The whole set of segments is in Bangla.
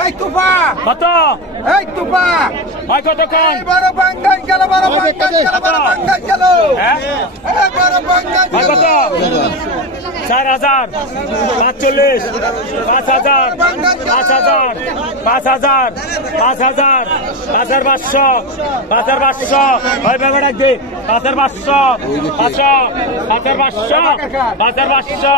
এই তুফা কত? এই তুফা ভাই কত কোন? বড় বাঙ্গাল গেল, বড় বাঙ্গাল গেল, বড় বাঙ্গাল গেল। হ্যাঁ এই বড় বাঙ্গাল ভাই গেল। কত? 4000 45 5000 5000 5000 5000 5500 5500 ভাই বাবা ডাক দে 5500 500 5500 5500 5500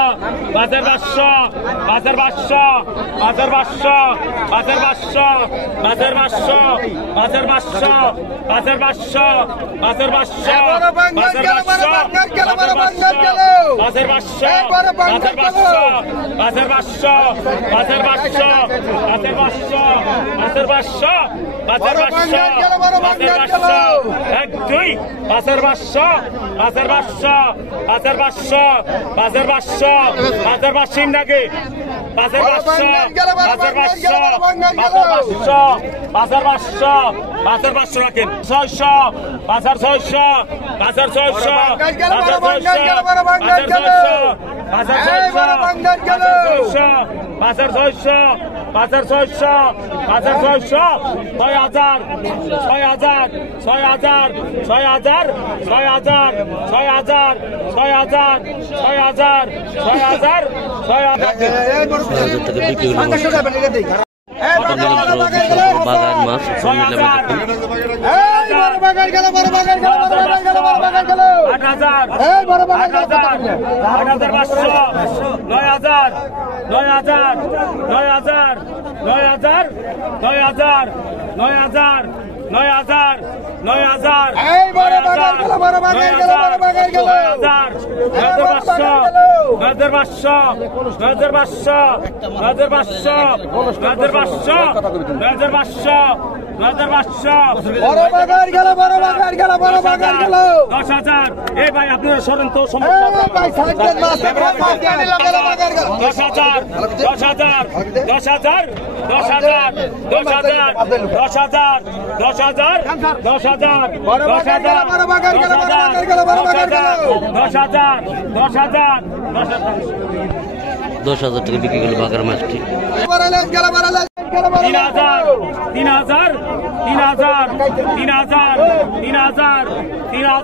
5500 5500 5500 5500 5500 5500 5500 বড় বাঙ্গাল গেল, বড় বাঙ্গাল গেল, বড় বাঙ্গাল গেল। 5500 এই বড় বাঙ্গাল গেল। 5500 5500 5500 5500 বড় বাঙ্গাল গেল, বড় বাঙ্গাল গেল। 1 2 5500 5500 5500 5500 5500 নাকি 5500 5500 5500 5500 রাখেন 600 5600 5600 বাগান মাছ এই ভাই আপনারা সরেন তো সমস্যা 10,000 10,000 10,000 10,000 10,000 10,000 10,000 10,000 10,000 টাকা বিক্রি করলো বাগার মাছটি 3,000 3,000 3,000 3,000 3,000 3,000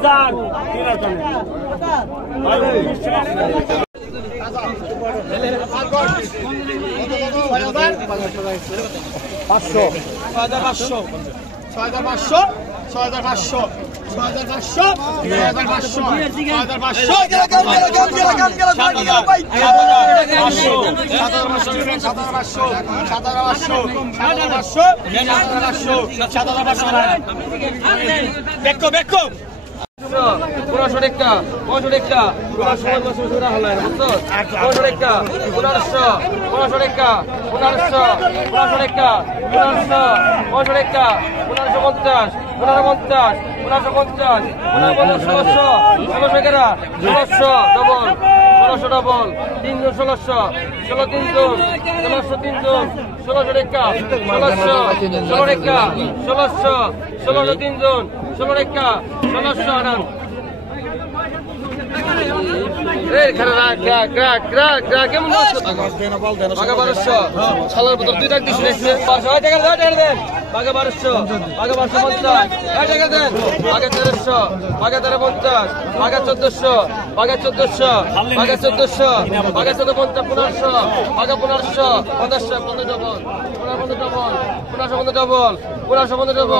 ডবল